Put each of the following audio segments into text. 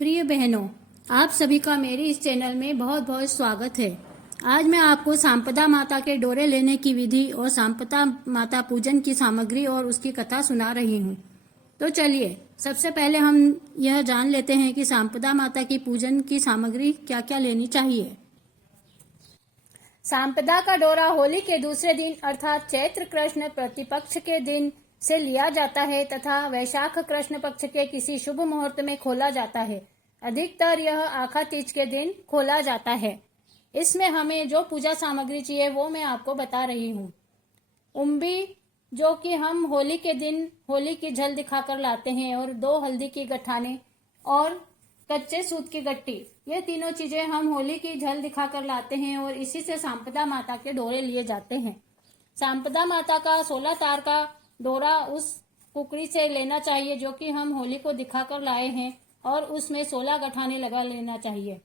प्रिय बहनों, आप सभी का मेरे इस चैनल में बहुत बहुत स्वागत है। आज मैं आपको सांपदा माता के डोरे लेने की विधि और सांपदा माता पूजन की सामग्री और उसकी कथा सुना रही हूँ। तो चलिए सबसे पहले हम यह जान लेते हैं कि सांपदा माता की पूजन की सामग्री क्या क्या लेनी चाहिए। सांपदा का डोरा होली के दूसरे दिन अर्थात चैत्र कृष्ण प्रतिपक्ष के दिन से लिया जाता है तथा वैशाख कृष्ण पक्ष के किसी शुभ मुहूर्त में खोला जाता है। अधिकतर यह आखा तीज के दिन खोला जाता है। इसमें हमें जो पूजा सामग्री चाहिए वो मैं आपको बता रही हूँ। उम्बी, जो कि हम होली के दिन होली की झल दिखाकर लाते हैं, और 2 हल्दी की गठाने और कच्चे सूत की गट्टी, ये तीनों चीजें हम होली की झल दिखाकर लाते हैं और इसी से सांपदा माता के डोरे लिए जाते हैं। सांपदा माता का 16 तार का डोरा उस कुकड़ी से लेना चाहिए जो कि हम होली को दिखाकर लाए हैं, और उसमें 16 गठाने लगा लेना चाहिए।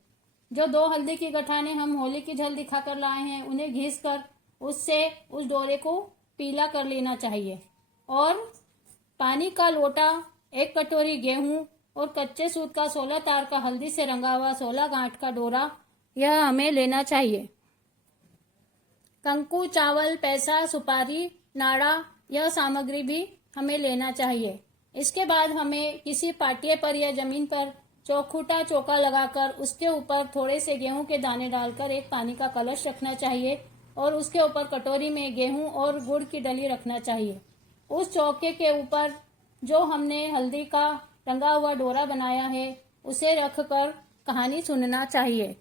जो 2 हल्दी की गठाने हम होली की झल दिखाकर लाए हैं उन्हें घिस कर उससे उस डोरे को पीला कर लेना चाहिए। और पानी का लोटा, 1 कटोरी गेहूं और कच्चे सूत का 16 तार का हल्दी से रंगा हुआ 16 गांठ का डोरा, यह हमें लेना चाहिए। कंकु, चावल, पैसा, सुपारी, नाड़ा, यह सामग्री भी हमें लेना चाहिए। इसके बाद हमें किसी पाटिये पर या जमीन पर चौखूटा चौका लगाकर उसके ऊपर थोड़े से गेहूं के दाने डालकर एक पानी का कलश रखना चाहिए और उसके ऊपर कटोरी में गेहूं और गुड़ की डली रखना चाहिए। उस चौके के ऊपर जो हमने हल्दी का रंगा हुआ डोरा बनाया है उसे रखकर कहानी सुनना चाहिए।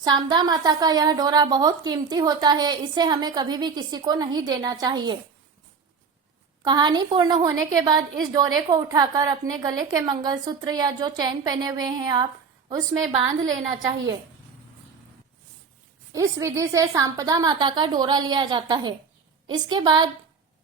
सांपदा माता का यह डोरा बहुत कीमती होता है, इसे हमें कभी भी किसी को नहीं देना चाहिए। कहानी पूर्ण होने के बाद इस डोरे को उठाकर अपने गले के मंगलसूत्र या जो चैन पहने हुए हैं आप, उसमें बांध लेना चाहिए। इस विधि से सांपदा माता का डोरा लिया जाता है। इसके बाद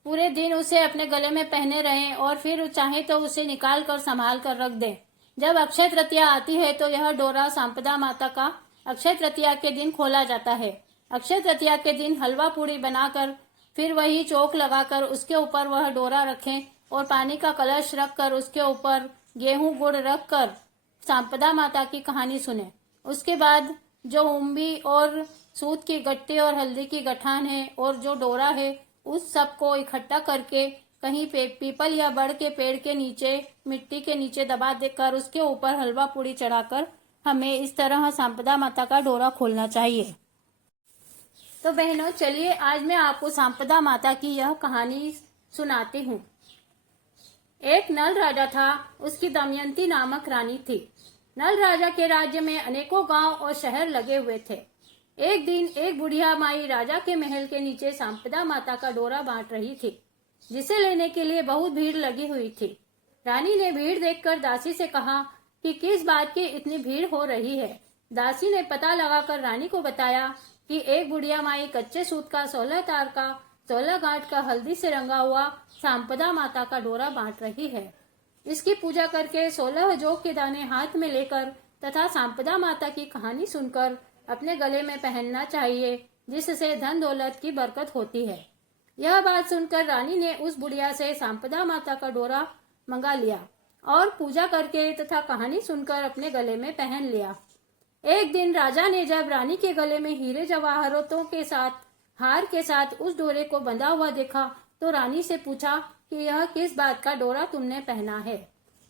पूरे दिन उसे अपने गले में पहने रहें और फिर चाहे तो उसे निकाल कर संभाल कर रख दें। जब अक्षय तृतीया आती है तो यह डोरा सांपदा माता का अक्षय तृतीया के दिन खोला जाता है। अक्षय तृतीया के दिन हलवा पूड़ी बनाकर फिर वही चौक लगाकर उसके ऊपर वह डोरा रखें और पानी का कलश रखकर उसके ऊपर गेहूं गुड़ रखकर सांपदा माता की कहानी सुने। उसके बाद जो उम्बी और सूत की गट्टी और हल्दी की गठान है और जो डोरा है उस सब को इकट्ठा करके कहीं पे पीपल या बड़ के पेड़ के नीचे मिट्टी के नीचे दबा देकर उसके ऊपर हलवा पूड़ी चढ़ाकर हमें इस तरह सांपदा माता का डोरा खोलना चाहिए। तो बहनों चलिए आज मैं आपको सांपदा माता की यह कहानी सुनाती हूँ। एक नल राजा था, उसकी दमयंती नामक रानी थी। नल राजा के राज्य में अनेकों गांव और शहर लगे हुए थे। एक दिन एक बुढ़िया माई राजा के महल के नीचे सांपदा माता का डोरा बांट रही थी, जिसे लेने के लिए बहुत भीड़ लगी हुई थी। रानी ने भीड़ देखकर दासी से कहा कि किस बात की इतनी भीड़ हो रही है। दासी ने पता लगाकर रानी को बताया कि एक बुढ़िया माई कच्चे सूत का 16 तार का 16 गांठ का हल्दी से रंगा हुआ सांपदा माता का डोरा बांट रही है। इसकी पूजा करके 16 जौ के दाने हाथ में लेकर तथा सांपदा माता की कहानी सुनकर अपने गले में पहनना चाहिए, जिससे धन दौलत की बरकत होती है। यह बात सुनकर रानी ने उस बुढ़िया से सांपदा माता का डोरा मंगा लिया और पूजा करके तथा कहानी सुनकर अपने गले में पहन लिया। एक दिन राजा ने जब रानी के गले में हीरे जवाहरातों के साथ हार के साथ उस डोरे को बंधा हुआ देखा तो रानी से पूछा कि यह किस बात का डोरा तुमने पहना है।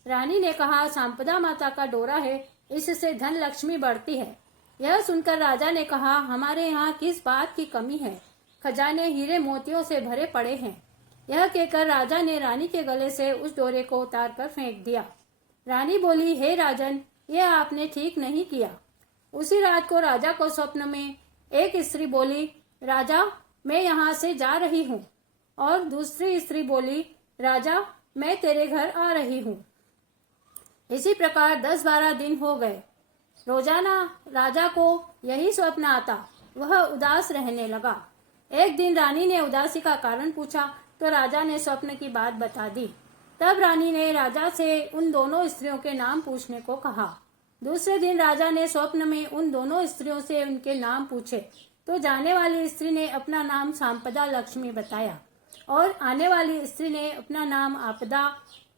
रानी ने कहा, सांपदा माता का डोरा है, इससे धन लक्ष्मी बढ़ती है। यह सुनकर राजा ने कहा, हमारे यहाँ किस बात की कमी है, खजाने हीरे मोतियों से भरे पड़े हैं। यह कहकर राजा ने रानी के गले से उस डोरे को उतार कर फेंक दिया। रानी बोली, हे राजन, यह आपने ठीक नहीं किया। उसी रात को राजा को स्वप्न में एक स्त्री बोली, राजा मैं यहाँ से जा रही हूँ। और दूसरी स्त्री बोली, राजा मैं तेरे घर आ रही हूँ। इसी प्रकार 10-12 दिन हो गए। रोजाना राजा को यही स्वप्न आता, वह उदास रहने लगा। एक दिन रानी ने उदासी का कारण पूछा तो राजा ने स्वप्न की बात बता दी। तब रानी ने राजा से उन दोनों स्त्रियों के नाम पूछने को कहा। दूसरे दिन राजा ने स्वप्न में उन दोनों स्त्रियों से उनके नाम पूछे तो जाने वाली स्त्री ने अपना नाम सांपदा लक्ष्मी बताया और आने वाली स्त्री ने अपना नाम आपदा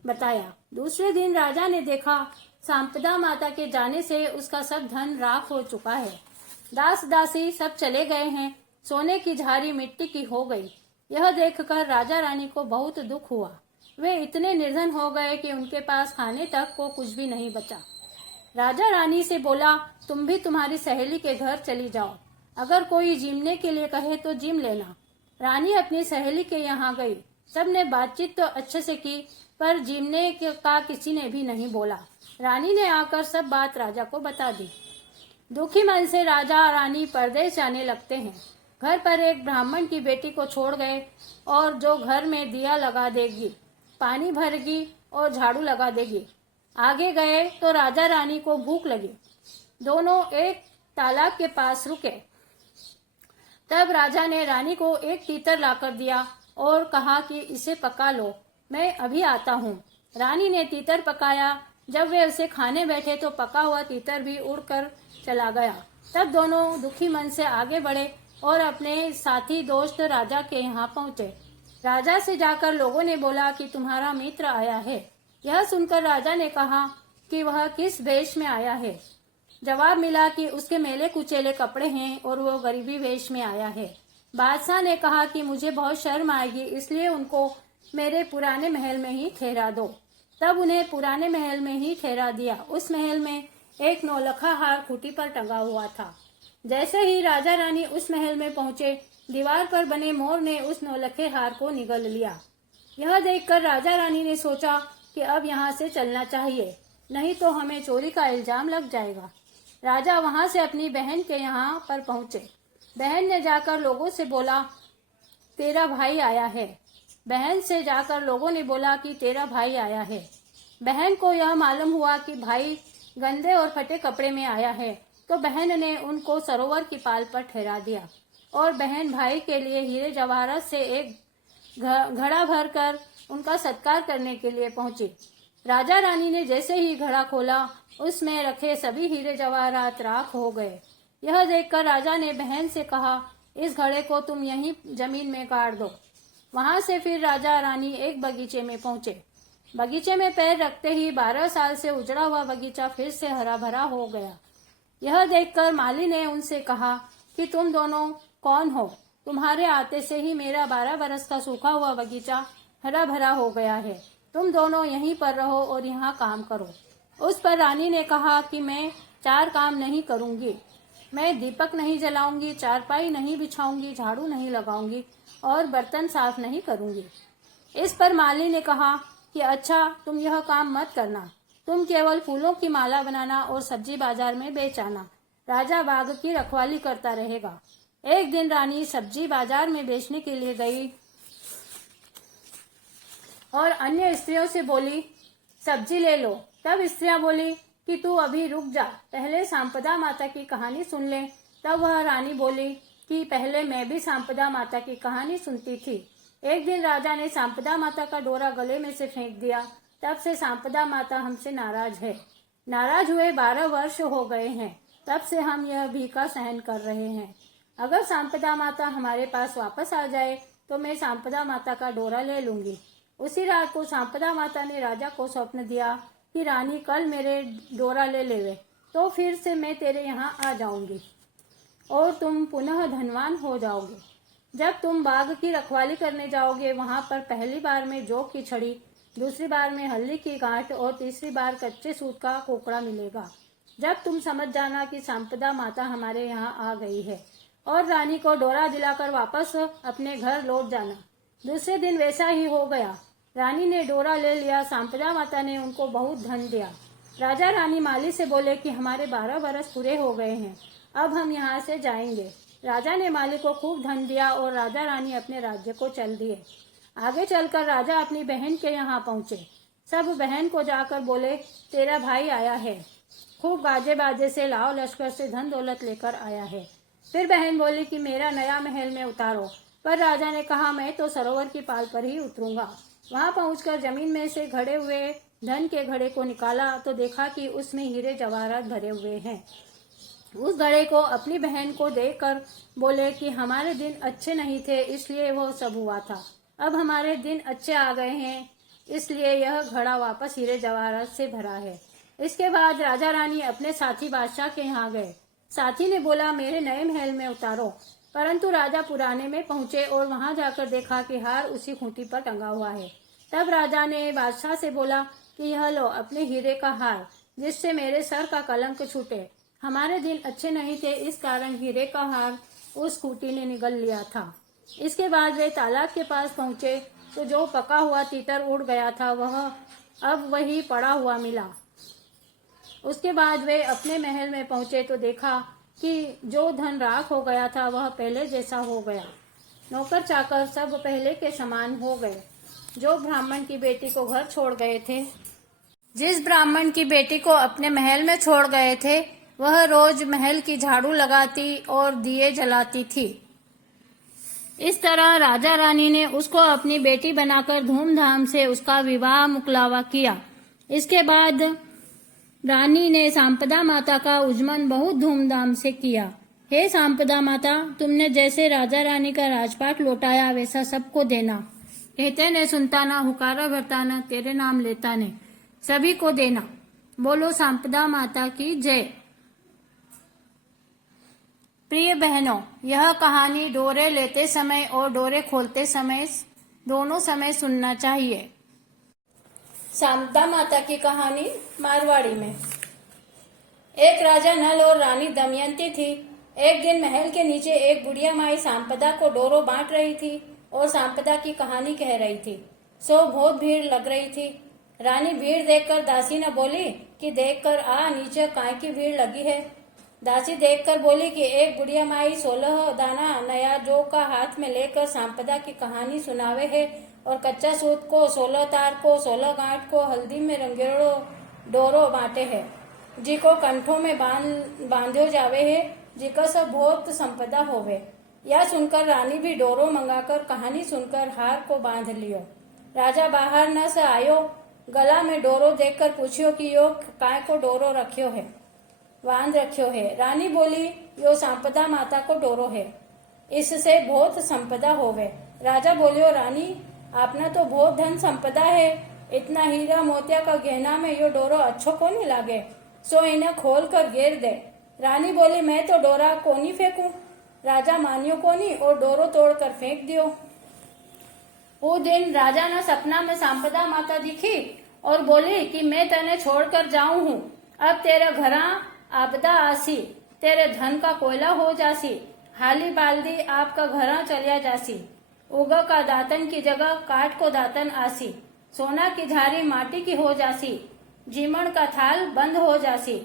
बताया। दूसरे दिन राजा ने देखा सांपदा माता के जाने से उसका सब धन राख हो चुका है। दास दासी सब चले गए हैं। सोने की झाड़ी मिट्टी की हो गई। यह देखकर राजा रानी को बहुत दुख हुआ। वे इतने निर्धन हो गए कि उनके पास खाने तक को कुछ भी नहीं बचा। राजा रानी से बोला, तुम भी तुम्हारी सहेली के घर चली जाओ। अगर कोई जीमने के लिए कहे तो जीम लेना। रानी अपनी सहेली के यहाँ गई। सबने बातचीत तो अच्छे से की, पर जीमने का किसी ने भी नहीं बोला। रानी ने आकर सब बात राजा को बता दी। दुखी मन से राजा रानी परदेश जाने लगते हैं। घर पर एक ब्राह्मण की बेटी को छोड़ गए, और जो घर में दिया लगा देगी, पानी भरेगी और झाड़ू लगा देगी। आगे गए तो राजा रानी को भूख लगी। दोनों एक तालाब के पास रुके। तब राजा ने रानी को एक तीतर लाकर दिया और कहा कि इसे पका लो, मैं अभी आता हूँ। रानी ने तीतर पकाया। जब वे उसे खाने बैठे तो पका हुआ तीतर भी उड़कर चला गया। तब दोनों दुखी मन से आगे बढ़े और अपने साथी दोस्त राजा के यहाँ पहुँचे। राजा से जाकर लोगों ने बोला कि तुम्हारा मित्र आया है। यह सुनकर राजा ने कहा कि वह किस वेश में आया है। जवाब मिला कि उसके मेले कुचेले कपड़े हैं और वो गरीबी वेश में आया है। बादशाह ने कहा कि मुझे बहुत शर्म आएगी, इसलिए उनको मेरे पुराने महल में ही ठहरा दो। तब उन्हें पुराने महल में ही ठहरा दिया। उस महल में एक नौलखा हार खूंटी पर टंगा हुआ था। जैसे ही राजा रानी उस महल में पहुंचे, दीवार पर बने मोर ने उस नौलखे हार को निगल लिया। यह देखकर राजा रानी ने सोचा कि अब यहाँ से चलना चाहिए, नहीं तो हमें चोरी का इल्जाम लग जाएगा। राजा वहां से अपनी बहन के यहाँ पर पहुंचे। बहन ने जाकर लोगों से बोला, तेरा भाई आया है। बहन से जाकर लोगों ने बोला कि तेरा भाई आया है। बहन को यह मालूम हुआ कि भाई गंदे और फटे कपड़े में आया है, तो बहन ने उनको सरोवर की पाल पर ठहरा दिया और बहन भाई के लिए हीरे जवाहरात से एक घड़ा भरकर उनका सत्कार करने के लिए पहुंची। राजा रानी ने जैसे ही घड़ा खोला, उसमें रखे सभी हीरे जवाहरात राख हो गए। यह देखकर राजा ने बहन से कहा, इस घड़े को तुम यहीं जमीन में गाड़ दो। वहां से फिर राजा रानी एक बगीचे में पहुंचे। बगीचे में पैर रखते ही 12 साल से उजड़ा हुआ बगीचा फिर से हरा भरा हो गया। यह देखकर माली ने उनसे कहा कि तुम दोनों कौन हो? तुम्हारे आते से ही मेरा 12 बरस का सूखा हुआ बगीचा हरा भरा हो गया है। तुम दोनों यहीं पर रहो और यहाँ काम करो। उस पर रानी ने कहा कि मैं 4 काम नहीं करूंगी। मैं दीपक नहीं जलाऊंगी, चारपाई नहीं बिछाऊंगी, झाड़ू नहीं लगाऊंगी और बर्तन साफ नहीं करूंगी। इस पर माली ने कहा कि अच्छा, तुम यह काम मत करना। तुम केवल फूलों की माला बनाना और सब्जी बाजार में बेच आना। राजा बाग की रखवाली करता रहेगा। एक दिन रानी सब्जी बाजार में बेचने के लिए गई और अन्य स्त्रियों से बोली, सब्जी ले लो। तब स्त्रियां बोली कि तू अभी रुक जा, पहले सांपदा माता की कहानी सुन ले। तब वह रानी बोली कि पहले मैं भी सांपदा माता की कहानी सुनती थी। एक दिन राजा ने सांपदा माता का डोरा गले में से फेंक दिया। तब से सांपदा माता हमसे नाराज है। नाराज हुए 12 वर्ष हो गए हैं। तब से हम यह भीखा सहन कर रहे हैं। अगर सांपदा माता हमारे पास वापस आ जाए तो मैं सांपदा माता का डोरा ले लूंगी। उसी रात को सांपदा माता ने राजा को स्वप्न दिया कि रानी कल मेरे डोरा ले लेवे तो फिर से मैं तेरे यहाँ आ जाऊंगी और तुम पुनः धनवान हो जाओगे। जब तुम बाग की रखवाली करने जाओगे, वहां पर पहली बार में जोक की छड़ी, दूसरी बार में हल्दी की गांठ और तीसरी बार कच्चे सूत का कोकड़ा मिलेगा। जब तुम समझ जाना कि सांपदा माता हमारे यहाँ आ गई है और रानी को डोरा दिलाकर वापस अपने घर लौट जाना। दूसरे दिन वैसा ही हो गया। रानी ने डोरा ले लिया। सांपदा माता ने उनको बहुत धन दिया। राजा रानी माली से बोले कि हमारे 12 बरस पूरे हो गए हैं, अब हम यहाँ से जाएंगे। राजा ने माली को खूब धन दिया और राजा रानी अपने राज्य को चल दिए। आगे चलकर राजा अपनी बहन के यहाँ पहुँचे। सब बहन को जाकर बोले, तेरा भाई आया है, खूब गाजे बाजे से लाओ लश्कर से धन दौलत लेकर आया है। फिर बहन बोली कि मेरा नया महल में उतारो। पर राजा ने कहा, मैं तो सरोवर की पाल पर ही उतरूंगा। वहां पहुंचकर जमीन में से घड़े हुए धन के घड़े को निकाला तो देखा कि उसमें हीरे जवाहरात भरे हुए हैं। उस घड़े को अपनी बहन को देकर बोले कि हमारे दिन अच्छे नहीं थे, इसलिए वो सब हुआ था। अब हमारे दिन अच्छे आ गए हैं, इसलिए यह घड़ा वापस हीरे जवाहरात से भरा है। इसके बाद राजा रानी अपने साथी बादशाह के यहाँ गए। साथी ने बोला, मेरे नए महल में उतारो। परंतु राजा पुराने में पहुंचे और वहां जाकर देखा कि हार उसी खूंटी पर टंगा हुआ है। तब राजा ने बादशाह से बोला कि यह लो अपने हीरे का हार, जिससे मेरे सर का कलंक छूटे। हमारे दिन अच्छे नहीं थे, इस कारण हीरे का हार उस खूंटी ने निगल लिया था। इसके बाद वे तालाब के पास पहुंचे तो जो पका हुआ तीतर उड़ गया था वह अब वही पड़ा हुआ मिला। उसके बाद वे अपने महल में पहुंचे तो देखा कि जो धन राख हो गया था वह पहले जैसा हो गया। नौकर चाकर सब पहले के समान हो गए। जो ब्राह्मण की बेटी को घर छोड़ गए थे, जिस ब्राह्मण की बेटी को अपने महल में छोड़ गए थे, वह रोज महल की झाड़ू लगाती और दिए जलाती थी। इस तरह राजा रानी ने उसको अपनी बेटी बनाकर धूमधाम से उसका विवाह मुकलावा किया। इसके बाद रानी ने सांपदा माता का उज्जमन बहुत धूमधाम से किया। हे सांपदा माता, तुमने जैसे राजा रानी का राजपाट लौटाया वैसा सबको देना। कहते ने सुनता ना, हुकारा भरता ना, तेरे नाम लेता ने, सभी को देना। बोलो सांपदा माता की जय। प्रिय बहनों, यह कहानी डोरे लेते समय और डोरे खोलते समय दोनों समय सुनना चाहिए। सांपदा माता की कहानी मारवाड़ी में। एक राजा नल और रानी दमयंती थी। एक दिन महल के नीचे एक बुढ़िया माई सांपदा को डोरो बांट रही थी और सांपदा की कहानी कह रही थी। सो बहुत भीड़ लग रही थी। रानी भीड़ देखकर दासी ने बोली कि देखकर आ, नीचे काय की भीड़ लगी है। दासी देखकर बोली कि एक बुढ़िया माई 16 दाना नया जौ का हाथ में लेकर सांपदा की कहानी सुनावे है और कच्चा सूत को 16 तार को 16 गांठ को हल्दी में रंगेड़ो डोरो बांटे है, जी को कंठों में बांधो जावे है, जी का सब बहुत संपदा होवे। यह सुनकर रानी भी डोरो मंगाकर कहानी सुनकर हार को बांध लियो। राजा बाहर न से आयो, गला में डोरो देखकर पूछियो कि यो काय को डोरो रखियो है, बांध रखियो है। रानी बोली, यो सांपदा माता को डोरो है, इससे बहुत संपदा होवे। राजा बोलियो, रानी आपने तो बहुत धन संपदा है, इतना हीरा मोतिया का गहना में यो डोरो अच्छो को नहीं लागे, सो इन्हें खोल कर घेर दे। रानी बोली, मैं तो डोरा कोनी फेंकू। राजा मानियो कोनी और डोरो तोड़कर फेंक दियो। वो दिन राजा ने सपना में सांपदा माता दिखी और बोली कि मैं तने छोड़कर जाऊं हूँ, अब तेरे घरा आपदा आसी, तेरे धन का कोयला हो जासी, हाली बाल्दी आपका घरा चलिया जासी, उगा का दातन की जगह काठ को दातन आसी, सोना की झारी माटी की हो जासी, जीमण का थाल बंद हो जासी।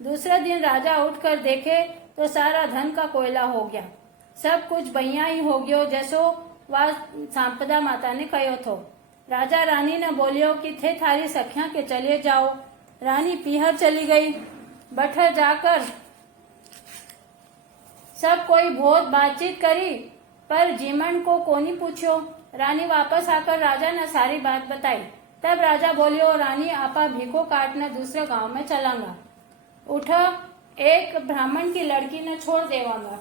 दूसरे दिन राजा उठकर देखे तो सारा धन का कोयला हो गया, सब कुछ बइया ही हो गयो जैसो वह सांपदा माता ने कहो थो। राजा रानी ने बोलियो कि थे थारी सखिया के चले जाओ। रानी पीहर चली गई। बठर जाकर सब कोई बहुत बातचीत करी पर जीमन को कोनी पूछो। रानी वापस आकर राजा ने सारी बात बताई। तब राजा बोलियो, रानी आपा भीखो काटने दूसरे गांव में चलांगा, उठा एक ब्राह्मण की लड़की ने छोड़ देवांगा,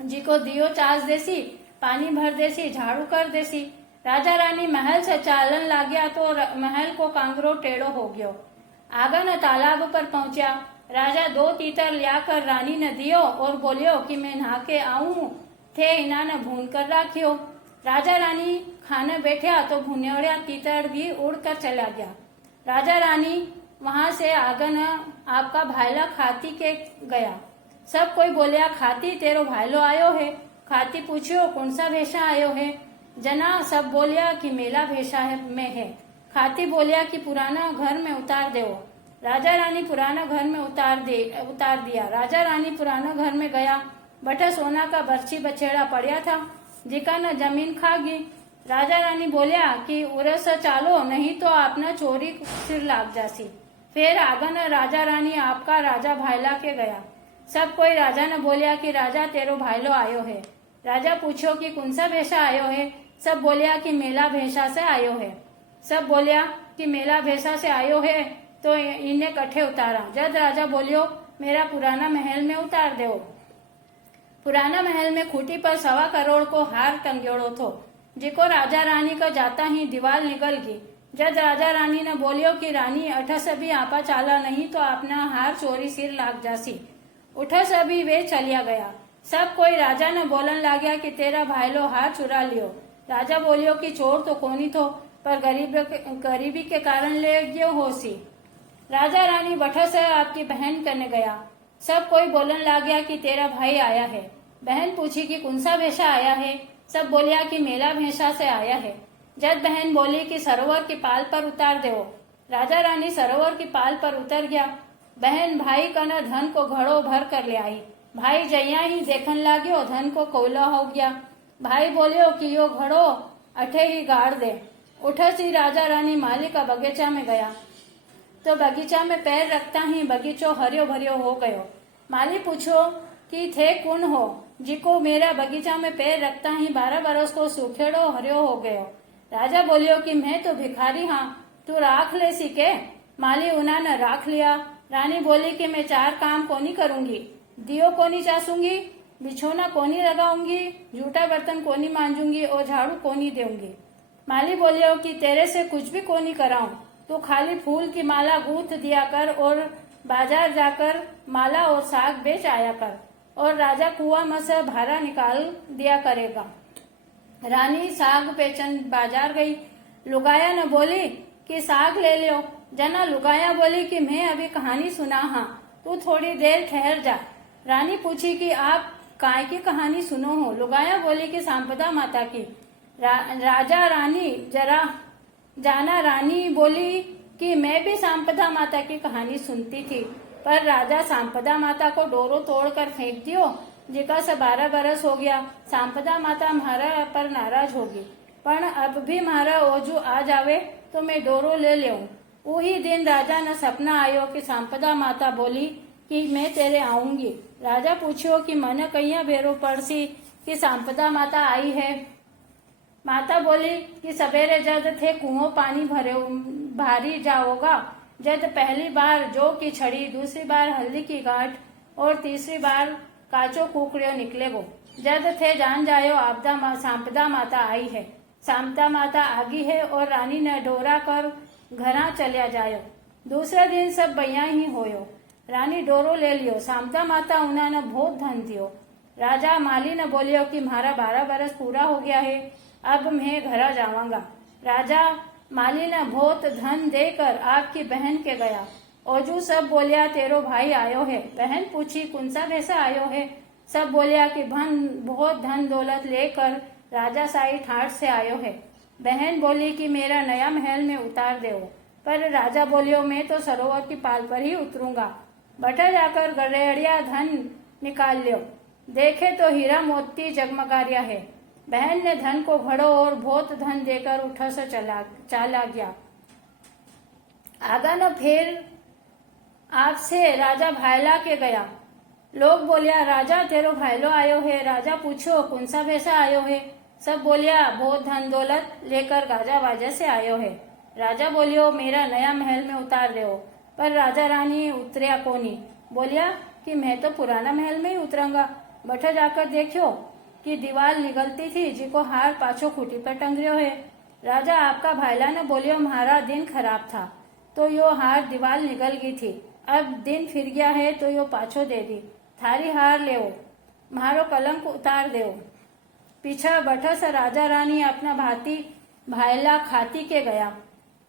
जी को दियो चास देसी, पानी भर देसी, झाड़ू कर देसी। राजा रानी महल से चालन लाग्या तो महल को कांगरो टेढ़ो हो गयो। आगा न तालाब पर पहुंचा। राजा 2 तीतर लियाकर रानी ने दियो और बोलियो कि मैं नहा के आऊं थे, इना ने भून कर राखियो। राजा रानी खाने बैठा तो भुनेड़िया तीतर भी उड़कर चला गया। राजा रानी वहां से आगन आपका भाईला खाती के गया। सब कोई बोलिया, खाती तेरो भाईलो आयो है। खाती पूछियो, कौन सा भेषा आयो है। जना सब बोलिया कि मेला भेषा में है। खाती बोलिया कि पुराना घर में उतार दो। राजा रानी पुराना घर में उतार दिया। राजा रानी पुराना घर में गया, बटा सोना का बर्छी बछेड़ा पड़ा था, जिका न जमीन खागी। राजा रानी बोलिया कि उरे से चालो, नहीं तो आपने चोरी सिर लाग जासी। फिर आगन राजा रानी आपका राजा भाईला के गया। सब कोई राजा ने बोलिया कि राजा तेरो भाईलो आयो है। राजा पूछो कि कौन सा भेषा आयो है। सब बोलिया कि मेला भेषा से आयो है। सब बोलिया कि मेला भेषा से आयो है तो इन्हें कट्ठे उतारा। जब राजा बोलियो, मेरा पुराना महल में उतार दो। पुराना महल में खूटी पर 1.25 करोड़ को हार टंग्योड़ो थो, जिको राजा रानी का जाता ही दीवार निकल गई। जब राजा रानी ने बोलियो कि रानी अठस अभी आपा चाला नहीं तो अपना हार चोरी सिर लाग जासी। उठस अभी वे चलिया गया। सब कोई राजा ने बोलन लाग्या कि तेरा भाईलो हार चुरा लियो। राजा बोलियो कि चोर तो कोनी थो, पर गरीबी के कारण ले गयो होसी। राजा रानी बठस आपकी बहन करने गया। सब कोई बोलन लग गया कि तेरा भाई आया है। बहन पूछी कि कौन सा भेषा आया है। सब बोलिया कि मेला भेषा से आया है। जब बहन बोली कि सरोवर की पाल पर उतार दो। राजा रानी सरोवर की पाल पर उतर गया। बहन भाई कना धन को घड़ो भर कर ले आई। भाई जैया ही देखन लाग्यो धन को कौला हो गया। भाई बोलियो कि यो घड़ो अठे ही गाड़ दे। उठस ही राजा रानी माली का बगीचा में गया तो बगीचा में पैर रखता ही बगीचो हरियो भरियो हो गयो। माली पूछो कि थे कौन हो जिको मेरा बगीचा में पैर रखता ही 12 बरस को सूखेड़ो हरियो हो गयो। राजा बोलियो कि मैं तो भिखारी हाँ, तू राख ले सी के। माली उन्होंने राख लिया। रानी बोली कि मैं 4 काम कोनी करूंगी, दियो कोनी चासूंगी, बिछोना कोनी लगाऊंगी, जूठा बर्तन कोनी मांजूंगी और झाड़ू कोनी देऊंगी। माली बोलियो कि तेरे से कुछ भी कोनी कराऊं, तो खाली फूल की माला गूंथ दिया कर और बाजार जाकर माला और साग बेच आया कर, और राजा कुआं में से भारा निकाल दिया करेगा। रानी साग बेचन बाजार गई। लुगाया ने बोली कि साग ले लियो। जना लुगाया बोली कि मैं अभी कहानी सुना हाँ, तू थोड़ी देर ठहर जा। रानी पूछी कि आप काय की कहानी सुनो हो। लुगाया बोली कि सांपदा माता की। राजा रानी जरा जाना रानी बोली कि मैं भी सांपदा माता की कहानी सुनती थी, पर राजा सांपदा माता को डोरो तोड़कर फेंक दियो, जिका से 12 बरस हो गया। सांपदा माता म्हारा पर नाराज होगी, पर अब भी म्हारा ओजू आ जावे तो मैं डोरो ले लेऊं। वही दिन राजा ने सपना आयो कि सांपदा माता बोली कि मैं तेरे आऊंगी। राजा पूछियो कि मन कहिया बेरो पड़सी कि सांपदा माता आई है। माता बोली कि सवेरे जद थे कुओं पानी भरे भारी जाओगा, जद पहली बार जौ की छड़ी, दूसरी बार हल्दी की गांठ और तीसरी बार काचो कुकड़ियों निकलेगो। जद थे जान जायो आपदा सांपदा माता आई है। सांपदा माता आगी है और रानी ने डोरा कर घरा चलिया जायो। दूसरे दिन सब बैया ही होयो। रानी डोरो ले लियो। सांपदा माता उन्होंने बहुत धन दियो। राजा माली ने बोलियो कि म्हारा 12 बरस पूरा हो गया है, अब मैं घर जावांगा। राजा माली ने बहुत धन देकर आपकी बहन के गया। ओजू सब बोलिया तेरो भाई आयो है। बहन पूछी कौन सा भैसा आयो है। सब बोलिया कि बहुत धन दौलत लेकर राजा साई ठाठ से आयो है। बहन बोली कि मेरा नया महल में उतार दो, पर राजा बोलियो मैं तो सरोवर की पाल पर ही उतरूंगा। बटा जाकर गड़ेड़िया धन निकाल लियो। देखे तो हीरा मोती जगमगारिया है। बहन ने धन को घड़ो और बहुत धन देकर उठा से चला गया। आगा न फिर आपसे राजा भाईला के गया। लोग बोलिया राजा तेरो भाईलो आयो है। राजा पूछो कौन सा भैसा आयो है। सब बोलिया बहुत धन दौलत लेकर गाजा बाजा से आयो है। राजा बोलियो मेरा नया महल में उतार दो, पर राजा रानी उतरिया कोनी। बोलिया कि मैं तो पुराना महल में ही उतरूंगा। बैठा जाकर देखियो कि दीवार निगलती थी, जिको हार पाछो खूटी पर टंगरियो है। राजा आपका भाईला ने बोलियो म्हारा दिन खराब था तो यो हार दीवार निगल गई थी, अब दिन फिर गया है तो यो पाछो दे दी। थारी हार लेओ, म्हारो कलंक उतार देओ। पीछा बैठा सा राजा रानी अपना भाईला खाती के गया।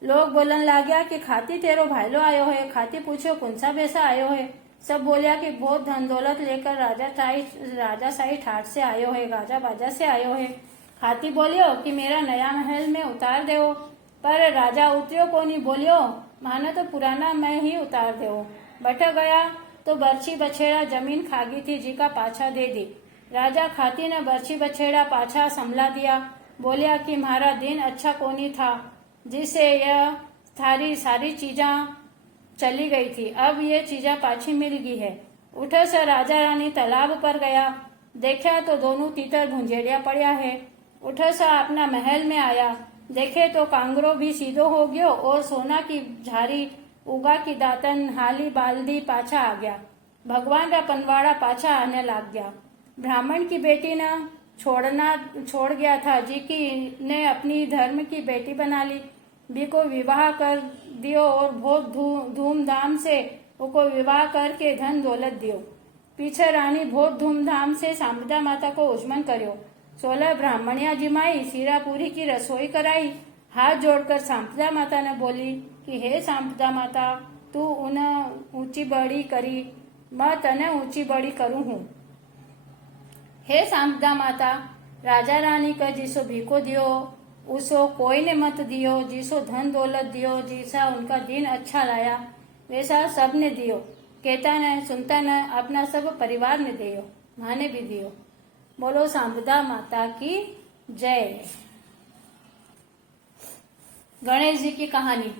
लोग बोलन लाग्या कि खाती तेरो भाईलो आयो है। खाती पूछो कौन सा भैसा आयो है। सब बोलिया कि बहुत धन दौलत लेकर राजा साई ठाठ से आयो है, गाजा बाजा से आयो है। खाती बोलियो कि मेरा नया महल में उतार दो, पर राजा उतरियो कोनी। बोलियो मानो तो पुराना मैं ही उतार दो। बट गया तो बर्छी बछेड़ा जमीन खागी थी, जिका पाछा दे दी। राजा खाती ने बर्छी बछेड़ा पाछा संभला दिया। बोलिया कि म्हारा दिन अच्छा कोनी था, जिसे यह थारी सारी चीजा चली गई थी, अब ये चीजा पाछी मिल गई है। उठे से राजा रानी तालाब पर गया। देखा तो दोनों तीतर भुंजेड़िया पड़िया है। उठे से अपना महल में आया। देखे तो कांगरो भी सीधो हो गयो और सोना की झारी, उगा की दातन, हाली बाल्दी पाछा आ गया। भगवान का पनवाड़ा पाछा आने लग गया। ब्राह्मण की बेटी ने छोड़ गया था, जी की ने अपनी धर्म की बेटी बना ली। भी को विवाह कर दियो और बहुत धूमधाम से उको विवाह करके धन दौलत दियो। पीछे रानी बहुत धूमधाम से सांबदा माता को उजमन करियो। 16 ब्राह्मणिया जिमाई, शीरा पूरी की रसोई कराई। हाथ जोड़कर सांबदा माता ने बोली कि हे सांबदा माता, तू उन ऊंची बड़ी करी, मैं तने ऊंची बड़ी करूं हूं। हे सांबदा माता, राजा रानी का जिसो भीको दियो उसो कोई ने मत दियो, जिसो धन दौलत दियो, जिसा उनका दिन अच्छा लाया वैसा सब ने दियो। कहता न सुनता न अपना सब परिवार ने दियो, माँ ने भी दियो। बोलो सांबदा माता की जय। गणेश जी की कहानी।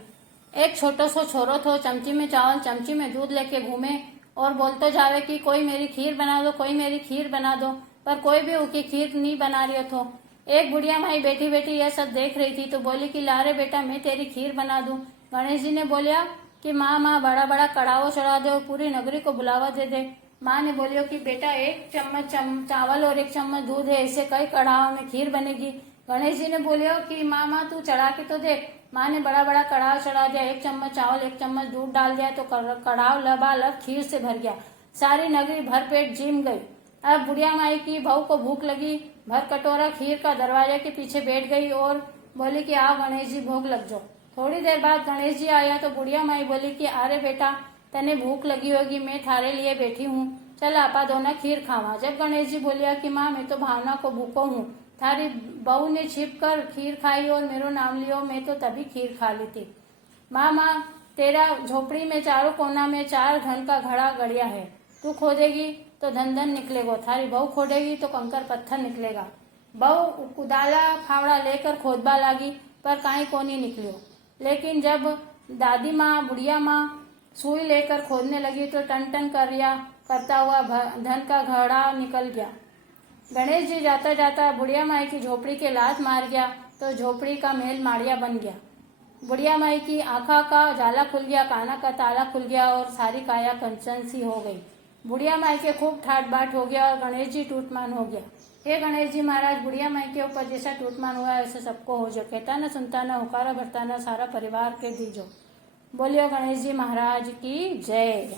एक छोटो सो छोरो थो, चमची में चावल चमची में दूध लेके घूमे और बोलतो जावे कि कोई मेरी खीर बना दो, कोई मेरी खीर बना दो, पर कोई भी उसकी खीर नहीं बना रही थो। एक बुढ़िया माई बैठी बैठी यह सब देख रही थी तो बोली कि ला रे बेटा, मैं तेरी खीर बना दूं। गणेश जी ने बोलिया कि माँ बड़ा बड़ा कड़ावो चढ़ा दो, पूरी नगरी को बुलावा दे दे। माँ ने बोलियो कि बेटा, एक चम्मच चावल और एक चम्मच दूध है, इससे कई कड़ाव में खीर बनेगी। गणेश जी ने बोलियो कि माँ तू चढ़ा के तो देख। माँ ने बड़ा बड़ा कड़ाव चढ़ा दिया, एक चम्मच चावल एक चम्मच दूध डाल दिया तो कड़ाव लबालब खीर से भर गया। सारी नगरी भर पेट जिम गई। अब बुढ़िया माई की बहू को भूख लगी, भर कटोरा खीर का दरवाजे के पीछे बैठ गई और बोली कि आओ गणेश जी, भोग लग जाओ। थोड़ी देर बाद गणेश जी आया तो बुढ़िया माई बोली कि अरे बेटा, तने भूख लगी होगी, मैं थारे लिए बैठी हूँ, चल आपा दोनों खीर खावा। जब गणेश जी बोलिया कि माँ, मैं तो भावना को भूखो हूँ, थारी बहू ने छिप कर खीर खाई और मेरो नाम लियो, मैं तो तभी खीर खा ली थी। माँ, तेरा झोपड़ी में चारों कोना में 4 धन का घड़ा गड़िया है, तू खोदेगी तो धन धन निकलेगा, थारी बहू खोदेगी तो कंकर पत्थर निकलेगा। बहू कुदाला फावड़ा लेकर खोदबा लागी पर काई कोनी निकलियो। लेकिन जब दादी माँ बुढ़िया माँ सुई लेकर खोदने लगी तो टन टन करता हुआ धन का घड़ा निकल गया। गणेश जी जाता जाता बुढ़िया माई की झोपड़ी के लात मार गया तो झोपड़ी का मेल माड़िया बन गया। बुढ़िया माई की आँखा का जाला खुल गया, काना का ताला खुल गया और सारी काया कंचन सी हो गई। बुढ़िया माई के खूब ठाट बाट हो गया और गणेश जी टूटमान हो गया। हे गणेश जी महाराज, बुढ़िया माई के ऊपर जैसा टूटमान हुआ ऐसे सबको हो जो, कहता न सुनता न हुकारा भरता न सारा परिवार के दीजो। बोलियो गणेश जी महाराज की जय।